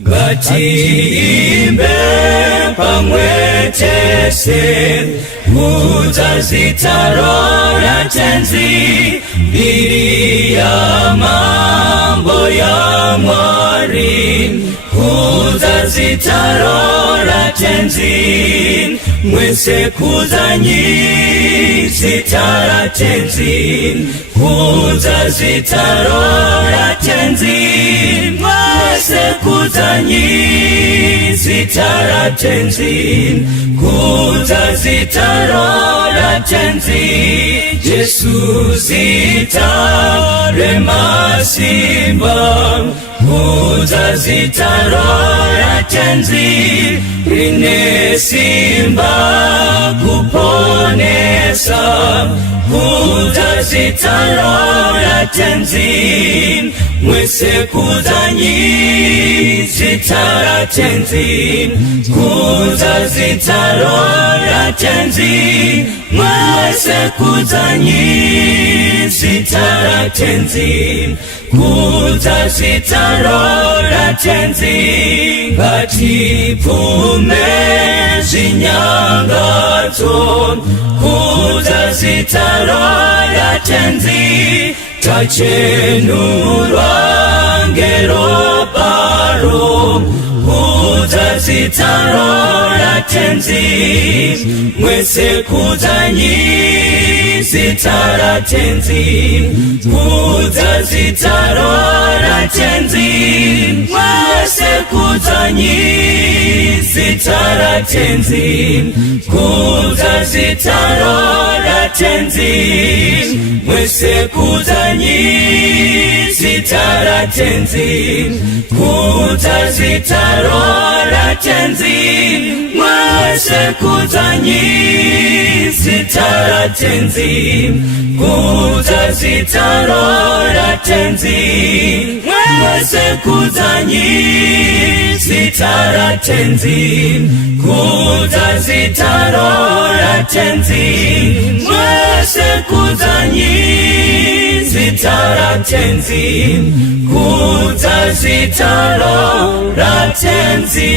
Ngatiimbe pamwechese mudzazitaro tenzi mbiri ya mambo ya Mwari mudzazitaro tenzi mwese kuzanyi zitara tenzi mudzazitaro tenzi mwese kuzanyi zitara tenzi kudzazitaro tenzi Jesu zitare masimba mudzazitaro tenzi rine simba kuponesa mudzazitaro tenzi mwese kuzanyi zitara tenzi kudzazitaro tenzi mwese kuzanyi zitara tenzi kudzazitaro tenzi ngatipume zinyangadzo kudzazitaro tenzi tachenurwa ngero paro kudzazitaro tenzi mwese kuzanyi zitara tenzi kudzazitaro tenzi mwese kuzanyi zitara tenzi kudzazitaro tenzi mwese kuzanyi zitara tenzi kudzazitaro tenzi mwese kuzanyi zitara tenzi kudzazitaro tenzi mwese kuzanyi zitara tenzi kudzazitaro tenzi mwese kuzanyi zitara tenzi kudzazitaro tenzi